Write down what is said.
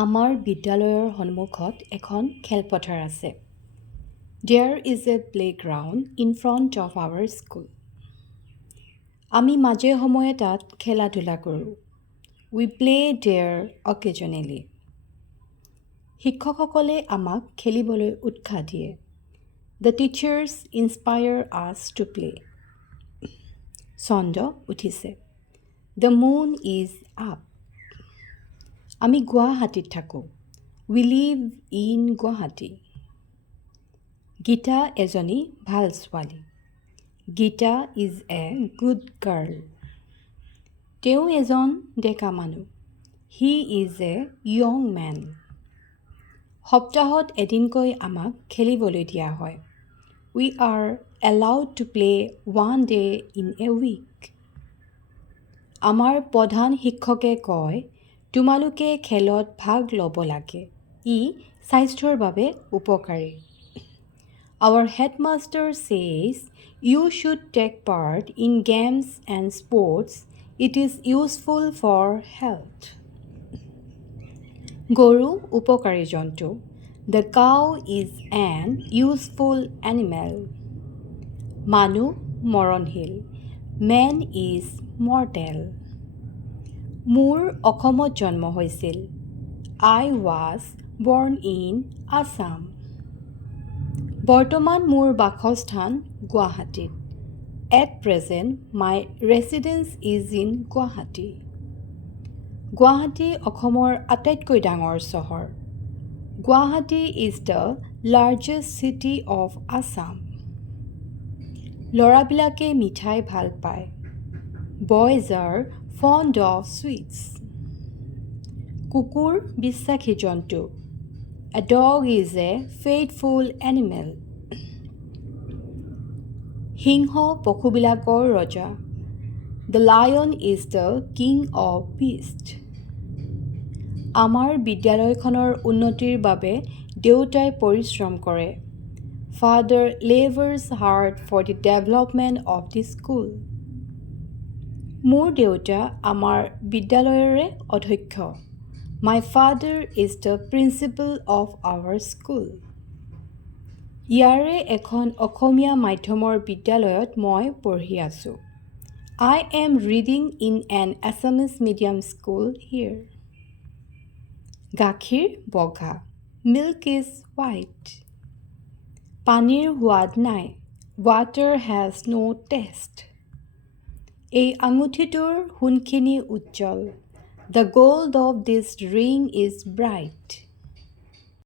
আমাৰ বিদ্যালয়ৰ সন্মুখত এখন খেলপথাৰ আছে। There is a playground in front of our school. আমি মাজে সময়ে তাত খেলা-ধূলা কৰোঁ। We play there occasionally. শিক্ষকসকলে আমাক খেলিবলৈ উৎসাহ দিয়ে। The teachers inspire us to play. চন্দ্ৰ উঠিছে। The moon is up. আমি গুৱাহাটীত থাকোঁ। We live in Guwahati. Gita এজনী ভাল ছোৱালী। Gita is a good girl. তেওঁ এজন ডেকা মানুহ। He is a young man. সপ্তাহত এদিনকৈ আমাক খেলিবলৈ দিয়া হয়। We are allowed to play one day in a week. আমাৰ প্ৰধান শিক্ষকে কয়, তোমালোকে খেলত ভাগ ল'ব লাগে। ই স্বাস্থ্যৰ বাবে উপকাৰী। Our headmaster says you should take part in games and sports. It is useful for health. গৰু উপকাৰী জন্তু। The cow is an useful animal. মানুহ মৰণশীল। Man is mortal. মোৰ অসমত জন্ম হৈছিল। I was born in Assam. বৰ্তমান মোৰ বাসস্থান গুৱাহাটীত। At present, my residence is in Guwahati. Guwahati অসমৰ আটাইতকৈ ডাঙৰ চহৰ। Guwahati is the largest city of Assam. ল'ৰাবিলাকে মিঠাই ভাল পায়। Boys are fond of sweets. কুকুৰ বিশ্বাসী জন্তু। A dog is a faithful animal. সিংহ পশুবিলাকৰ ৰজা। The lion is the king of beasts. আমাৰ বিদ্যালয়খনৰ উন্নতিৰ বাবে দেউতাই পৰিশ্ৰম কৰে। Father labors hard for the development of the school. মোৰ দেউতা আমাৰ বিদ্যালয়ৰে অধ্যক্ষ। My father is the principal of our school. ইয়াৰে এখন অসমীয়া মাধ্যমৰ বিদ্যালয়ত মই পঢ়ি আছোঁ। I am reading in an Assamese medium school here. গাখীৰ বগা। Milk is white. পানীৰ সোৱাদ নাই। Water has no taste. এই আঙুঠিটোৰ সোণখিনি উজ্জ্বল। The gold of this ring is bright.